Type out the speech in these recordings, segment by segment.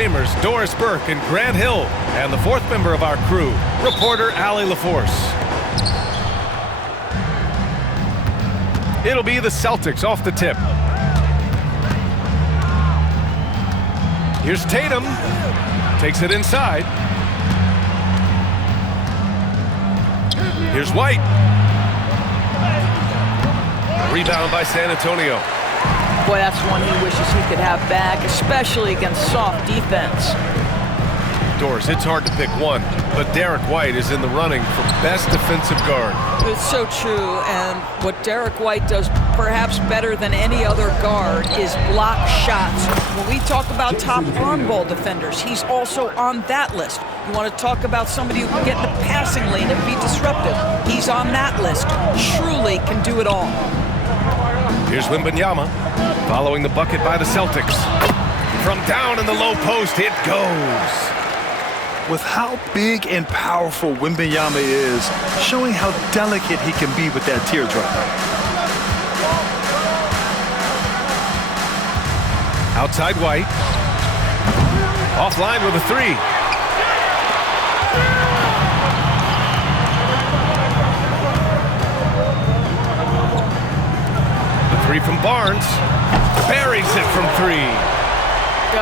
Famers Doris Burke and Grant Hill, and the fourth member of our crew, reporter Allie LaForce. It'll be the Celtics off the tip. Here's Tatum. Takes it inside. Here's White. Rebound by San Antonio. Boy, that's one he wishes he could have back, especially against soft defense. Doris, it's hard to pick one, but Derek White is in the running for best defensive guard. It's so true, and what Derek White does perhaps better than any other guard is block shots. When we talk about top on ball defenders, he's also on that list. You want to talk about somebody who can get in the passing lane and be disruptive. He's on that list. Truly can do it all. Here's Wembanyama, following the bucket by the Celtics. From down in the low post, it goes. With how big and powerful Wembanyama is, showing how delicate he can be with that teardrop. Outside White. Offline with a three. The three from Barnes. Buries it from three.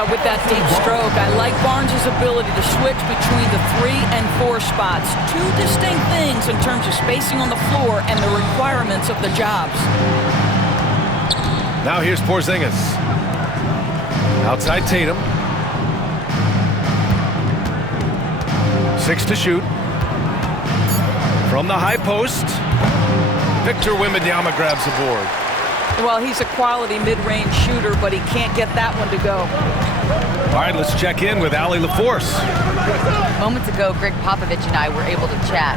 With that deep stroke, I like Barnes' ability to switch between the 3 and 4 spots. Two distinct things in terms of spacing on the floor and the requirements of the jobs. Now here's Porzingis. Outside Tatum. 6 to shoot. From the high post, Victor Wembanyama grabs the board. Well, he's a quality mid-range shooter, but he can't get that one to go. All right, let's check in with Allie LaForce. Moments ago, Greg Popovich and I were able to chat.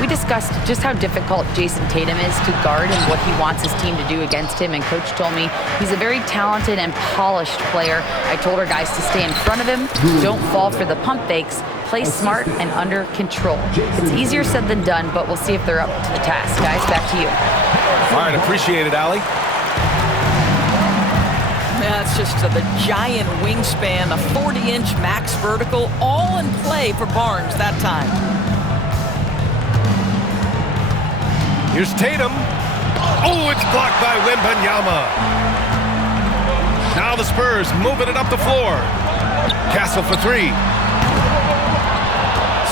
We discussed just how difficult Jason Tatum is to guard and what he wants his team to do against him, and Coach told me he's a very talented and polished player. I told our guys to stay in front of him, don't fall for the pump fakes, play smart and under control. It's easier said than done, but we'll see if they're up to the task. Guys, back to you. All right, appreciate it, Allie. That's just the giant wingspan, a 40-inch max vertical, all in play for Barnes that time. Here's Tatum. Oh, it's blocked by Wembanyama. Now the Spurs moving it up the floor. Castle for three.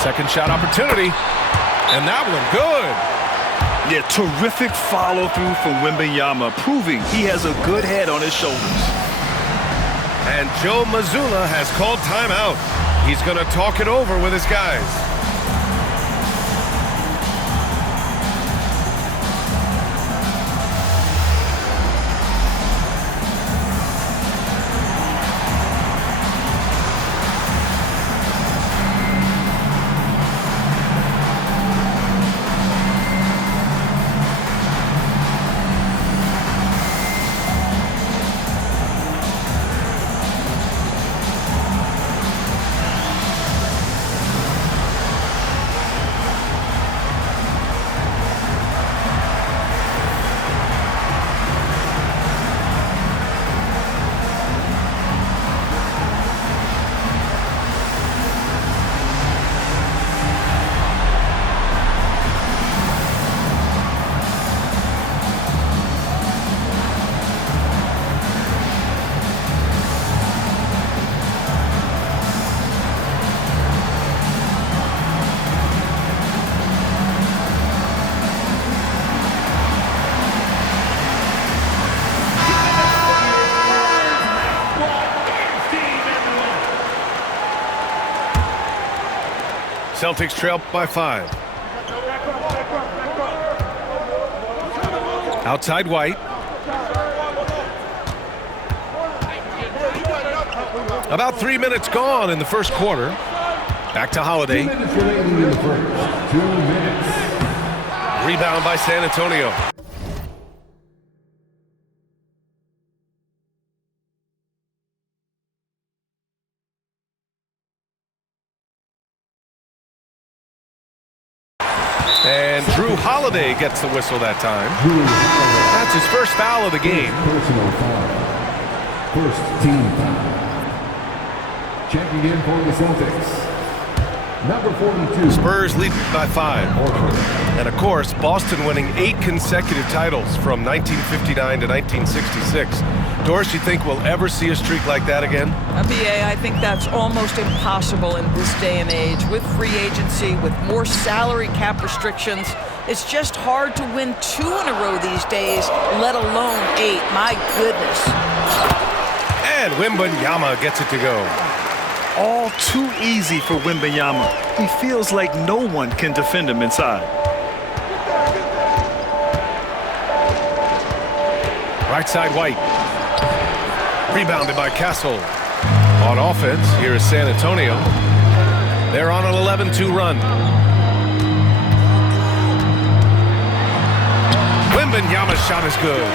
Second shot opportunity. And that one good. Yeah, terrific follow-through from Wembanyama, proving he has a good head on his shoulders. And Joe Mazzulla has called timeout. He's going to talk it over with his guys. Celtics trail by 5. Outside White. About 3 minutes gone in the first quarter. Back to Holiday. 2 minutes remaining in the first. 2 minutes. Rebound by San Antonio. And Drew Holiday gets the whistle that time. That's his first foul of the game. Personal foul. First team foul. Checking in for the Celtics, number 42. Spurs lead by 5. Horford. And of course, Boston winning 8 consecutive titles from 1959 to 1966. Doris, you think we'll ever see a streak like that again? BA, I think that's almost impossible in this day and age. With free agency, with more salary cap restrictions, it's just hard to win 2 in a row these days, let alone 8. My goodness. And Wembanyama gets it to go. All too easy for Wembanyama. He feels like no one can defend him inside. Right side, White. Rebounded by Castle. On offense, here is San Antonio. They're on an 11-2 run. Wembanyama's shot is good.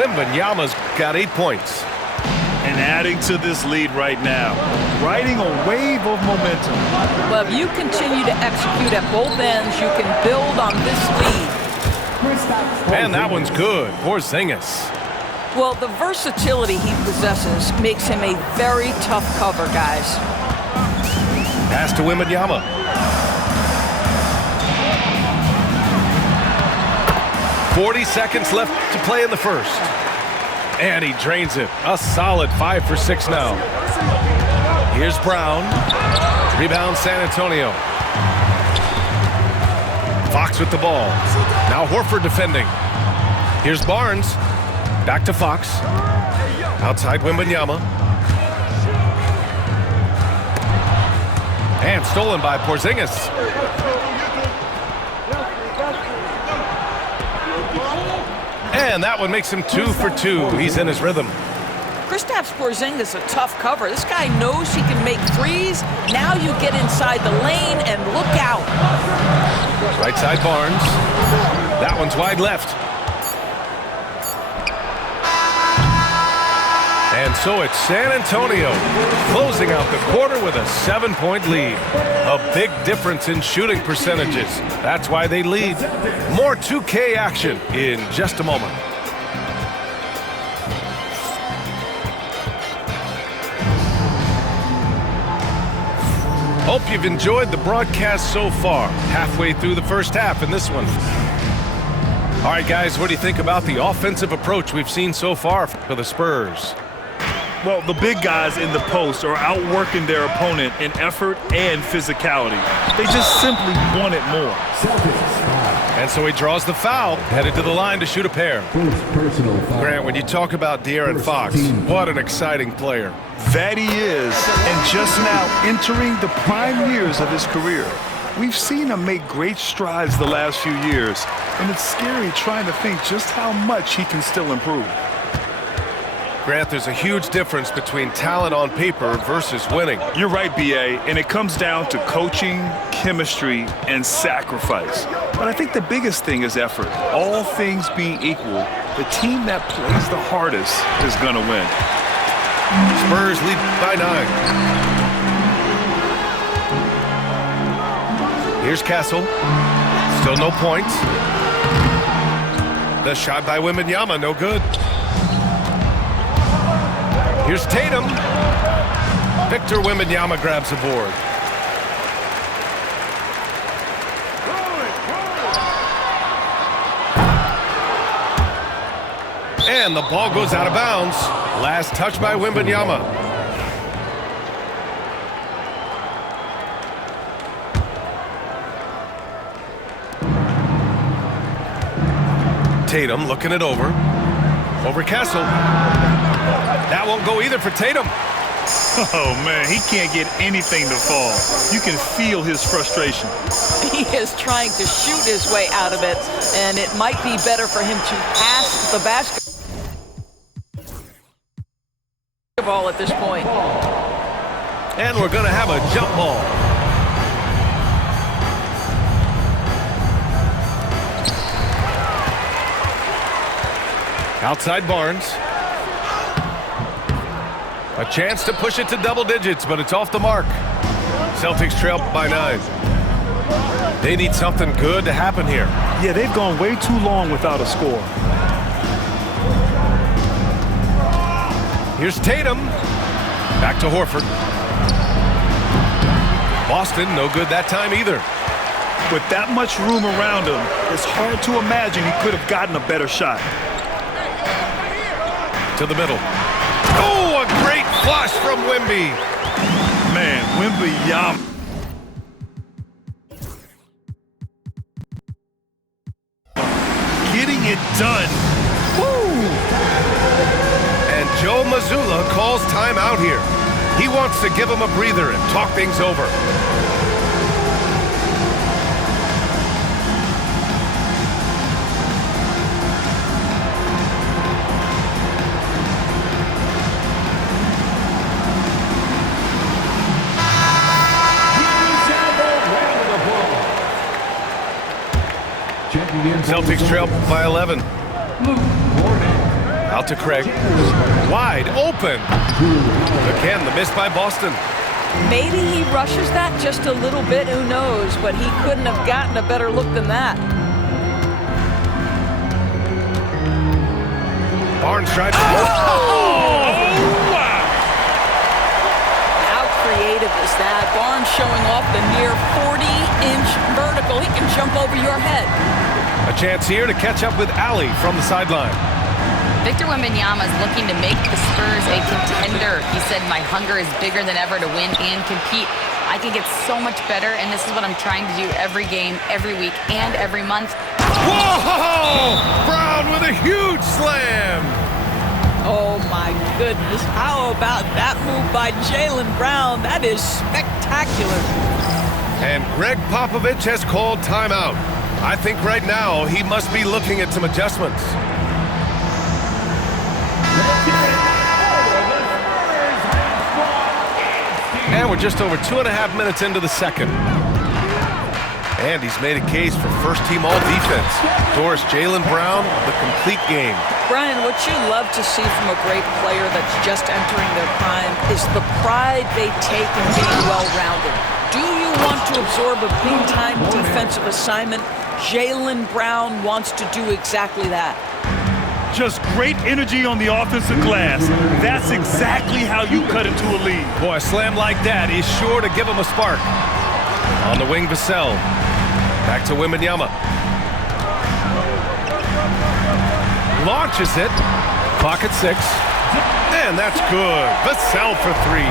Wembanyama's got 8 points. And adding to this lead right now, riding a wave of momentum. Well, if you continue to execute at both ends, you can build on this lead. Man, that one's good. Porzingis. Well, the versatility he possesses makes him a very tough cover, guys. Pass to Wembanyama. "40 seconds left to play in the first. And he drains it. A solid 5 for 6 now. Here's Brown. Rebound San Antonio. Fox with the ball. Now Horford defending. Here's Barnes. Back to Fox. Outside Wembanyama. And stolen by Porzingis. And that one makes him 2 for 2. He's in his rhythm. Kristaps Porzingis a tough cover. This guy knows he can make threes. Now you get inside the lane and look out. Right side Barnes. That one's wide left. And so it's San Antonio closing out the quarter with a 7-point lead. A big difference in shooting percentages. That's why they lead. More 2K action in just a moment. Hope you've enjoyed the broadcast so far. Halfway through the first half in this one. All right, guys, what do you think about the offensive approach we've seen so far for the Spurs? Well, the big guys in the post are outworking their opponent in effort and physicality. They just simply want it more. And so he draws the foul, headed to the line to shoot a pair. First personal foul. Grant, when you talk about De'Aaron Fox, what an exciting player. That he is, and just now entering the prime years of his career. We've seen him make great strides the last few years, and it's scary trying to think just how much he can still improve. Grant, there's a huge difference between talent on paper versus winning. You're right, B.A., and it comes down to coaching, chemistry, and sacrifice. But I think the biggest thing is effort. All things being equal, the team that plays the hardest is going to win. Spurs lead by 9. Here's Castle. Still no points. The shot by Wembanyama, no good. Here's Tatum. Victor Wembanyama grabs the board. And the ball goes out of bounds. Last touch by Wembanyama. Tatum looking it over. Over Castle. That won't go either for Tatum. Oh, man, he can't get anything to fall. You can feel his frustration. He is trying to shoot his way out of it, and it might be better for him to pass the basketball at this point. And we're going to have a jump ball. Outside Barnes. A chance to push it to double digits, but it's off the mark. Celtics trail by 9. They need something good to happen here. Yeah, they've gone way too long without a score. Here's Tatum. Back to Horford. Boston, no good that time either. With that much room around him, it's hard to imagine he could have gotten a better shot. To the middle. Oh, a great flush from Wemby. Man, Wembanyama. Getting it done. Woo! And Joe Mazzulla calls timeout here. He wants to give him a breather and talk things over. Celtics trail by 11. Out to Craig. Wide open. Again, the miss by Boston. Maybe he rushes that just a little bit, who knows, but he couldn't have gotten a better look than that. Barnes tried to... Wow! How creative is that? Barnes showing off the near 40-inch vertical. He can jump over your head. A chance here to catch up with Allie from the sideline. Victor Wembanyama is looking to make the Spurs a contender. He said, my hunger is bigger than ever to win and compete. I can get so much better, and this is what I'm trying to do every game, every week, and every month. Whoa! Brown with a huge slam! Oh, my goodness. How about that move by Jaylen Brown? That is spectacular. And Greg Popovich has called timeout. I think right now he must be looking at some adjustments. And we're just over 2.5 minutes into the second. And he's made a case for first-team all-defense. Doris, Jaylen Brown, the complete game. Brian, what you love to see from a great player that's just entering their prime is the pride they take in being well-rounded. Do you want to absorb a big-time defensive assignment? Jaylen Brown wants to do exactly that. Just great energy on the offensive glass. That's exactly how you cut into a lead. Boy, a slam like that is sure to give him a spark. On the wing, Vassell. Back to Wembanyama. Launches it. Clock at 6. And that's good. Vassell for 3.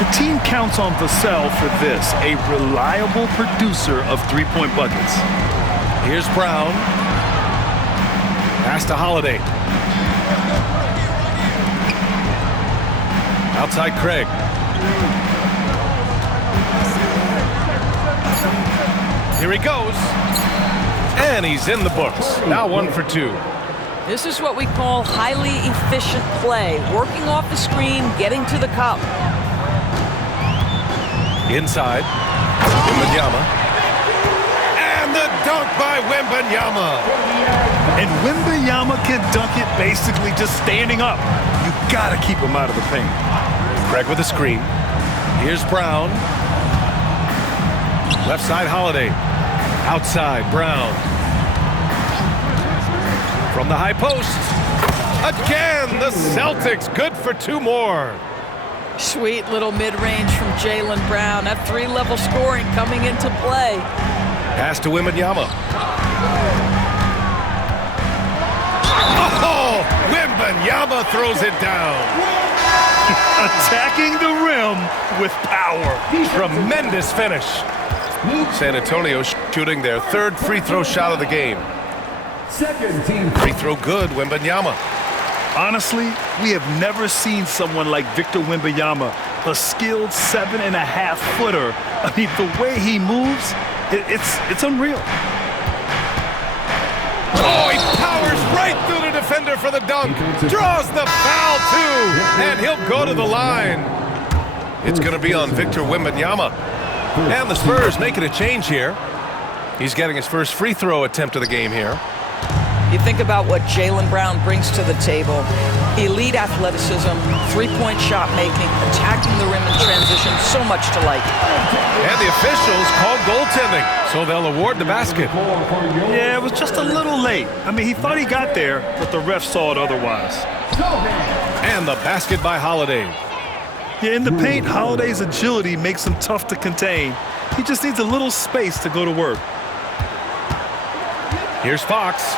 The team counts on Vassell for this, a reliable producer of three-point buckets. Here's Brown. Pass to Holiday. Outside Craig. Here he goes. And he's in the books. Now 1 for 2. This is what we call highly efficient play. Working off the screen, getting to the cup. Inside. Wembanyama. And the dunk by Wembanyama. And Wembanyama can dunk it basically just standing up. You gotta keep him out of the paint. Craig with a screen. Here's Brown. Left side, Holiday. Outside, Brown. From the high post. Again, the Celtics good for 2 more. Sweet little mid-range from Jaylen Brown. That 3-level scoring coming into play. Pass to Wembanyama. Oh, Wembanyama throws it down. Attacking the rim with power. Tremendous finish. San Antonio shooting their 3rd free throw shot of the game. Second team. Free throw good, Wembanyama. Honestly, we have never seen someone like Victor Wembanyama, a skilled 7.5-footer. I mean, the way he moves, it's unreal. Oh, he powers right through the defender for the dunk. Draws the foul, too. And he'll go to the line. It's going to be on Victor Wembanyama. And the Spurs making a change here. He's getting his first free throw attempt of the game here. You think about what Jaylen Brown brings to the table. Elite athleticism, 3-point shot making, attacking the rim in transition, so much to like. And the officials called goaltending, so they'll award the basket. Yeah, it was just a little late. I mean, he thought he got there, but the ref saw it otherwise. And the basket by Holiday. Yeah, in the paint, Holiday's agility makes him tough to contain. He just needs a little space to go to work. Here's Fox.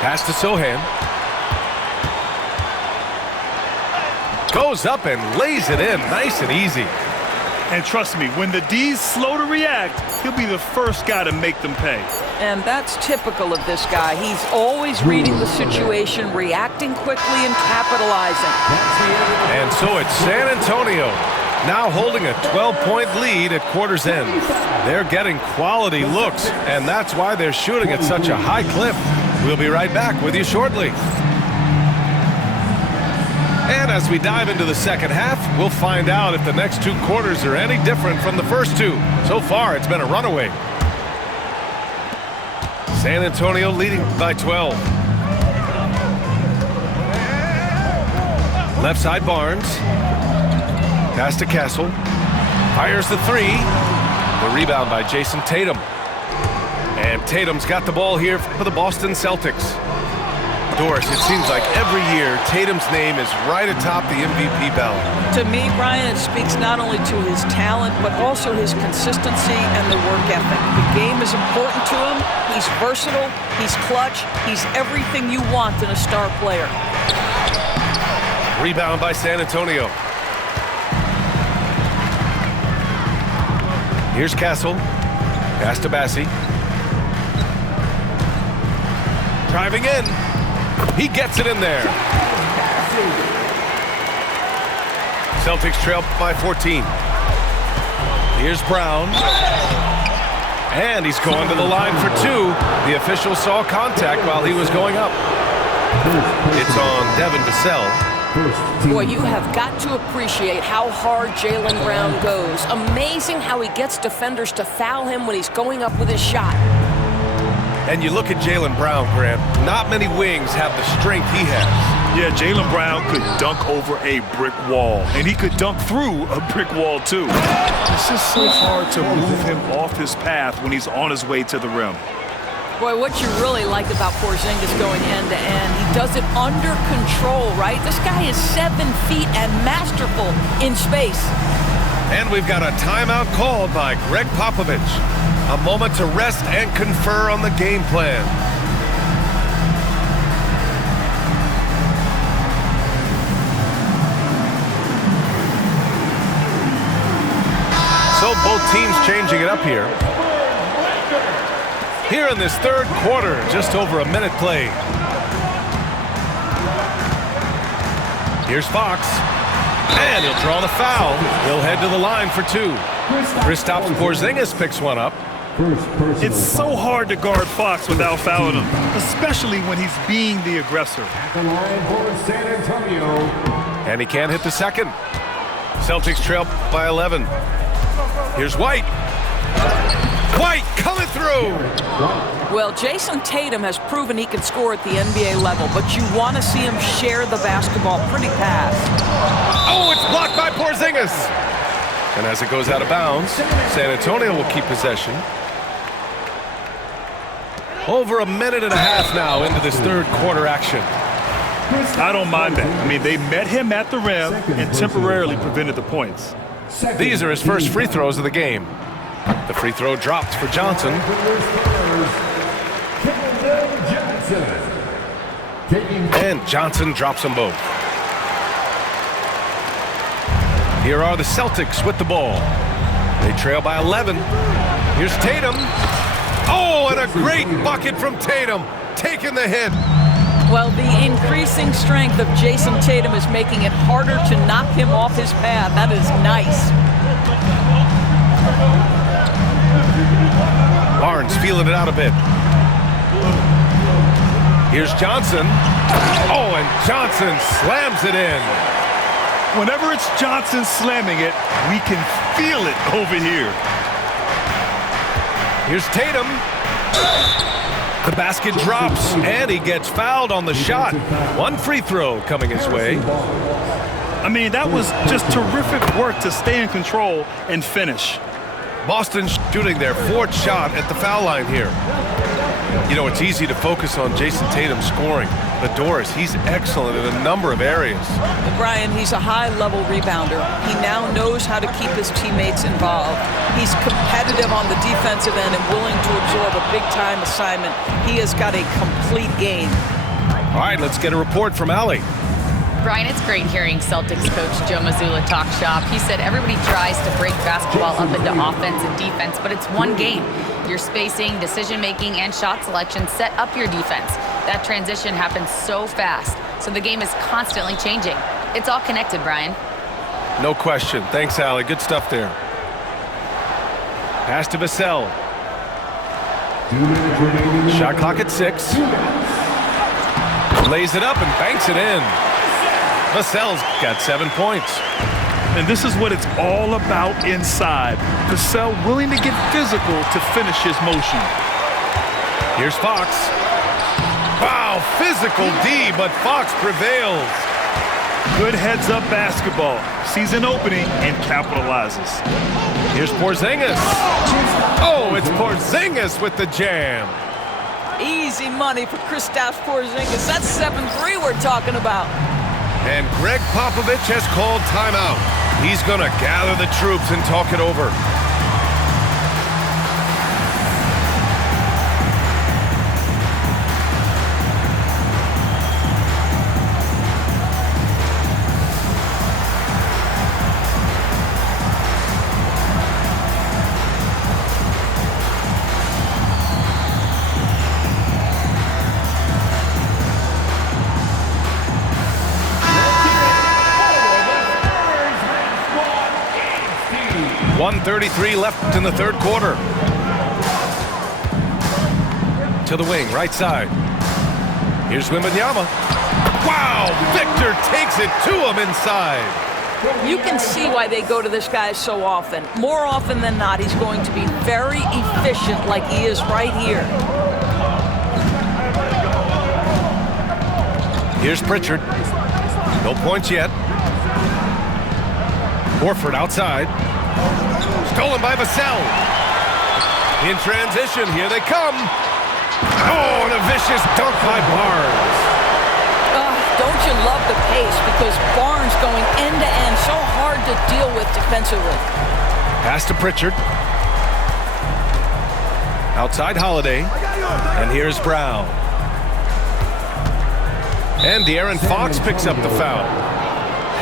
Pass to Sohan. Goes up and lays it in. Nice and easy. And trust me, when the D's slow to react, he'll be the first guy to make them pay. And that's typical of this guy. He's always reading the situation, reacting quickly, and capitalizing. And so it's San Antonio now holding a 12-point lead at quarter's end. They're getting quality looks, and that's why they're shooting at such a high clip. We'll be right back with you shortly. And as we dive into the second half, we'll find out if the next 2 quarters are any different from the first 2. So far, it's been a runaway. San Antonio leading by 12. Left side Barnes. Pass to Castle. Fires the 3. The rebound by Jason Tatum. And Tatum's got the ball here for the Boston Celtics. Doris, it seems like every year Tatum's name is right atop the MVP ballot. To me, Brian, it speaks not only to his talent, but also his consistency and the work ethic. The game is important to him. He's versatile. He's clutch. He's everything you want in a star player. Rebound by San Antonio. Here's Castle. Pass to Bassi. Driving in. He gets it in there. Celtics trail by 14. Here's Brown. And he's going to the line for 2. The official saw contact while he was going up. It's on Devin Vassell. Boy, you have got to appreciate how hard Jaylen Brown goes. Amazing how he gets defenders to foul him when he's going up with his shot. And you look at Jaylen Brown, Grant. Not many wings have the strength he has. Yeah, Jaylen Brown could dunk over a brick wall, and he could dunk through a brick wall, too. It's just so hard to move him off his path when he's on his way to the rim. Boy, what you really like about Porzingis going end-to-end, he does it under control, right? This guy is 7 feet and masterful in space. And we've got a timeout called by Greg Popovich. A moment to rest and confer on the game plan. So both teams changing it up here. Here in this third quarter, just over a minute played. Here's Fox. And he'll draw the foul. He'll head to the line for 2. Kristaps Porzingis picks one up. It's so hard to guard Fox without fouling him, especially when he's being the aggressor. The line for San Antonio. And he can't hit the second. Celtics trail by 11. Here's White. White coming through. Well, Jason Tatum has proven he can score at the NBA level, but you want to see him share the basketball pretty fast. Oh, it's blocked by Porzingis. And as it goes out of bounds, San Antonio will keep possession. Over a minute and a half now into this third quarter action. I don't mind that. I mean, they met him at the rim and temporarily prevented the points. These are his first free throws of the game. The free throw dropped for Johnson. And Johnson drops them both. Here are the Celtics with the ball. They trail by 11. Here's Tatum. Oh, and a great bucket from Tatum, taking the hit. Well, the increasing strength of Jason Tatum is making it harder to knock him off his path. That is nice. Barnes feeling it out a bit. Here's Johnson. Oh, and Johnson slams it in. Whenever it's Johnson slamming it, we can feel it over here. Here's Tatum. The basket drops, and he gets fouled on the shot. One free throw coming his way. I mean, that was just terrific work to stay in control and finish. Boston shooting their 4th shot at the foul line here. You know, it's easy to focus on Jason Tatum scoring, the doors. He's excellent in a number of areas. But Brian, he's a high-level rebounder. He now knows how to keep his teammates involved. He's competitive on the defensive end and willing to absorb a big-time assignment. He has got a complete game. All right, let's get a report from Allie. Brian, it's great hearing Celtics coach Joe Mazzulla talk shop. He said everybody tries to break basketball up into offense and defense, but it's one game. Your spacing, decision-making, and shot selection set up your defense. That transition happens so fast, so the game is constantly changing. It's all connected, Brian. No question. Thanks, Allie. Good stuff there. Pass to Vassell. 2 minutes remaining. Shot clock at 6. Lays it up and banks it in. Vassell's got 7 points. And this is what it's all about inside. Vassell willing to get physical to finish his motion. Here's Fox. Wow, physical D, but Fox prevails. Good heads-up basketball. Sees an opening and capitalizes. Here's Porzingis. Oh, it's Porzingis with the jam. Easy money for Kristaps Porzingis. That's 7-3 we're talking about. And Greg Popovich has called timeout. He's going to gather the troops and talk it over. .133 left in the third quarter. To the wing, right side. Here's Wembanyama. Wow, Victor takes it to him inside. You can see why they go to this guy so often. More often than not, he's going to be very efficient like he is right here. Here's Pritchard. No points yet. Horford outside. Stolen by Vassell. In transition, here they come. Oh, and a vicious dunk by Barnes. Don't you love the pace? Because Barnes going end-to-end, so hard to deal with defensively. Pass to Pritchard. Outside Holiday. And here's Brown. And De'Aaron Fox picks up the foul.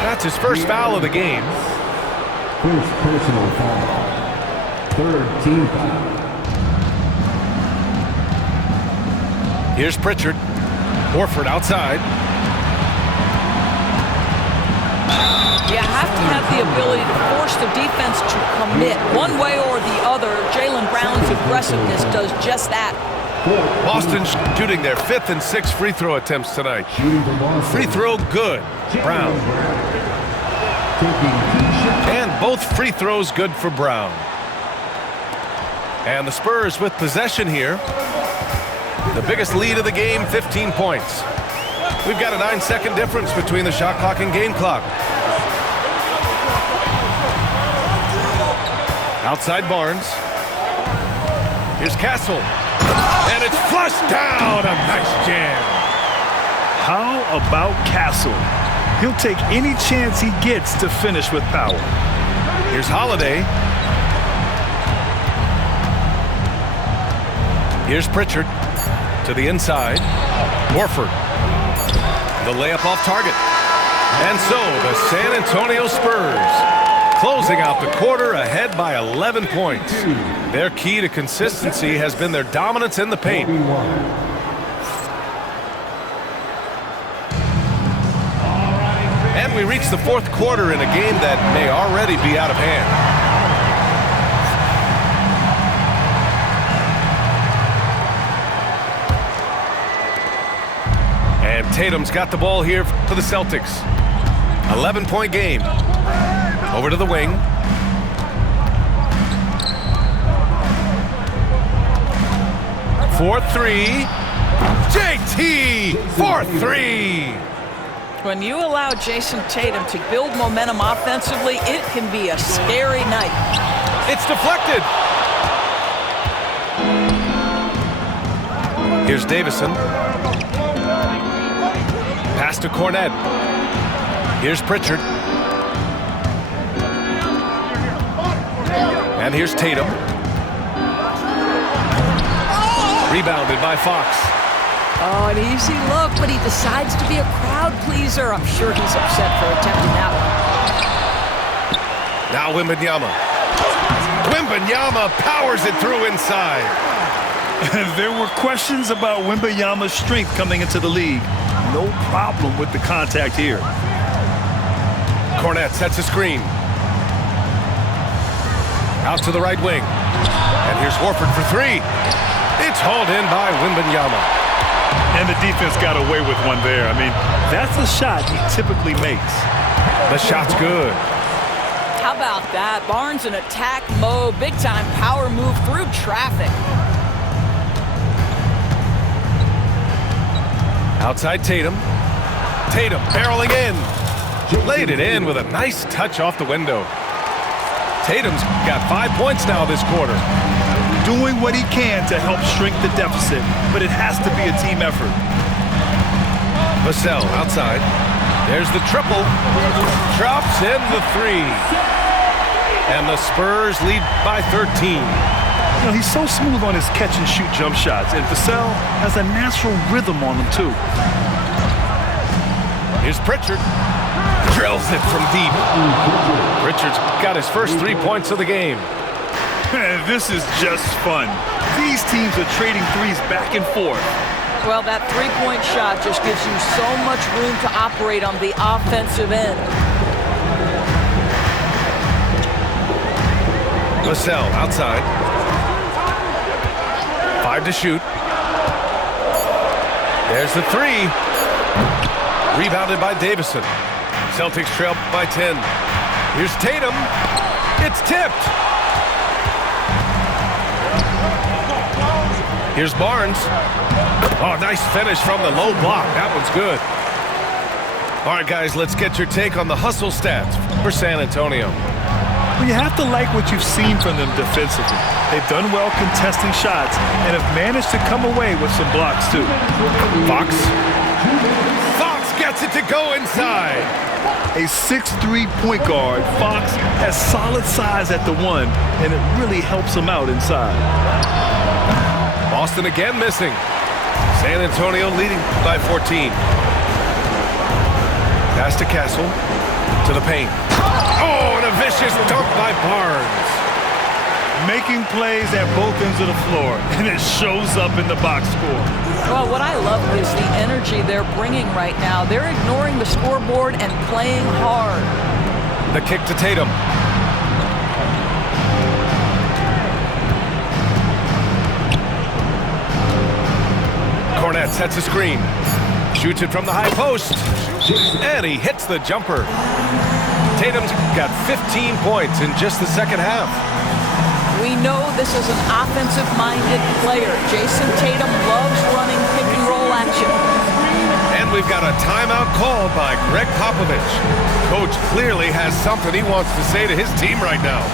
That's his first foul of the game. First personal foul. Third team foul. Here's Pritchard. Horford outside. You have to have the ability to force the defense to commit one way or the other. Jaylen Brown's aggressiveness does just that. Boston shooting their 5th and 6th free throw attempts tonight. Shooting for Boston. Free throw good. Brown. Taking 2 shots. And both free throws good for Brown. And the Spurs with possession here. The biggest lead of the game, 15 points. We've got a 9-second difference between the shot clock and game clock. Outside Barnes. Here's Castle. And it's flushed down. A nice jam. How about Castle? He'll take any chance he gets to finish with power. Here's Holiday. Here's Pritchard to the inside. Horford. The layup off target. And so the San Antonio Spurs closing out the quarter ahead by 11 points. Their key to consistency has been their dominance in the paint. And we reach the fourth quarter in a game that may already be out of hand. And Tatum's got the ball here for the Celtics. 11-point game. Over to the wing. For 3. JT for 3. When you allow Jason Tatum to build momentum offensively, it can be a scary night. It's deflected. Here's Davison. Pass to Cornette. Here's Pritchard. And here's Tatum. Rebounded by Fox. Oh, an easy look, but he decides to be a crowd pleaser. I'm sure he's upset for attempting that one. Now Wembanyama. Wembanyama powers it through inside. There were questions about Wembanyama's strength coming into the league. No problem with the contact here. Cornette sets a screen. Out to the right wing. And here's Horford for three. It's hauled in by Wembanyama. And the defense got away with one there. I mean, that's a shot he typically makes. The shot's good. How about that? Barnes in attack mode. Big time power move through traffic. Outside Tatum. Tatum barreling in. Laid it in with a nice touch off the window. Tatum's got 5 points now this quarter. Doing what he can to help shrink the deficit, but it has to be a team effort. Vassell outside. There's the triple. Drops in the three. And the Spurs lead by 13. You know, he's so smooth on his catch-and-shoot jump shots, and Vassell has a natural rhythm on him, too. Here's Pritchard. Drills it from deep. Pritchard's got his first 3 points of the game. This is just fun. These teams are trading threes back and forth. Well, that three-point shot just gives you so much room to operate on the offensive end. Vassell outside. 5 to shoot. There's the three. Rebounded by Davison. Celtics trail by 10. Here's Tatum. It's tipped. Here's Barnes. Oh, nice finish from the low block. That one's good. All right, guys, let's get your take on the hustle stats for San Antonio. Well, you have to like what you've seen from them defensively. They've done well contesting shots and have managed to come away with some blocks, too. Fox. Fox gets it to go inside. A 6'3" point guard, Fox has solid size at the one, and it really helps him out inside. Boston again missing. San Antonio leading by 14. Pass to Castle. To the paint. Oh, and a vicious dunk by Barnes. Making plays at both ends of the floor, and it shows up in the box score. Well, what I love is the energy they're bringing right now. They're ignoring the scoreboard and playing hard. The kick to Tatum. Cornette sets a screen. Shoots it from the high post. And he hits the jumper. Tatum's got 15 points in just the second half. We know this is an offensive-minded player. Jason Tatum loves running pick-and-roll action. And we've got a timeout called by Greg Popovich. Coach clearly has something he wants to say to his team right now.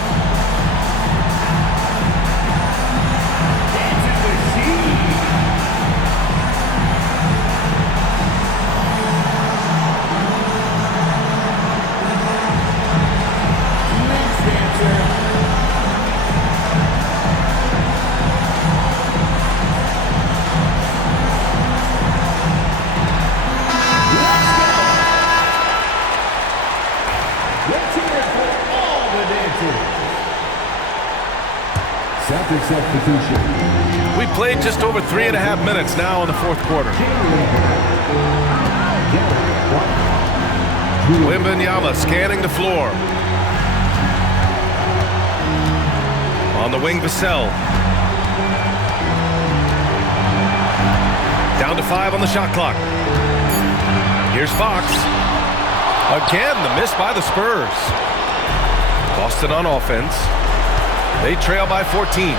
We played just over 3.5 minutes now in the fourth quarter. Wembanyama scanning the floor. On the wing, Vassell. Down to 5 on the shot clock. Here's Fox. Again, the miss by the Spurs. Boston on offense. They trail by 14.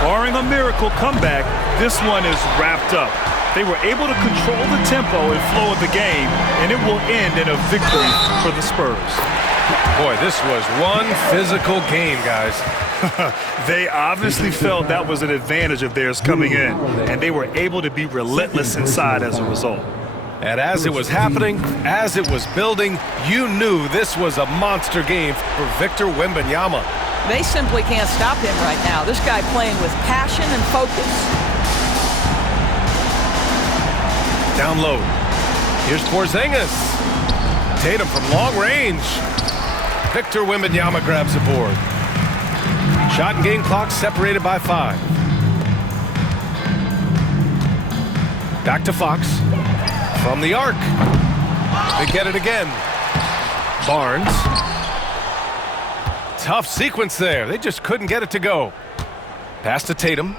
Barring a miracle comeback, this one is wrapped up. They were able to control the tempo and flow of the game, and it will end in a victory for the Spurs. Boy, this was one physical game, guys. They obviously felt that was an advantage of theirs coming in, and they were able to be relentless inside as a result. And as it was happening, as it was building, you knew this was a monster game for Victor Wembanyama. They simply can't stop him right now. This guy playing with passion and focus. Down low. Here's Porzingis. Tatum from long range. Victor Wembanyama grabs the board. Shot and game clock separated by 5. Back to Fox. From the arc. They get it again. Barnes. Tough sequence there. They just couldn't get it to go. Pass to Tatum.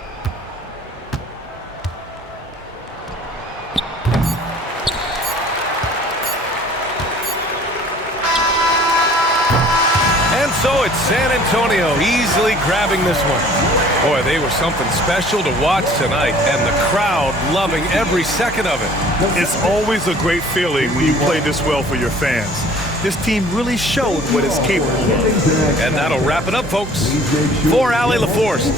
And so it's San Antonio easily grabbing this one. Boy, they were something special to watch tonight, and the crowd loving every second of it. It's always a great feeling when you play this well for your fans. This team really showed what it's capable of. And that'll wrap it up, folks. For Allie LaForce.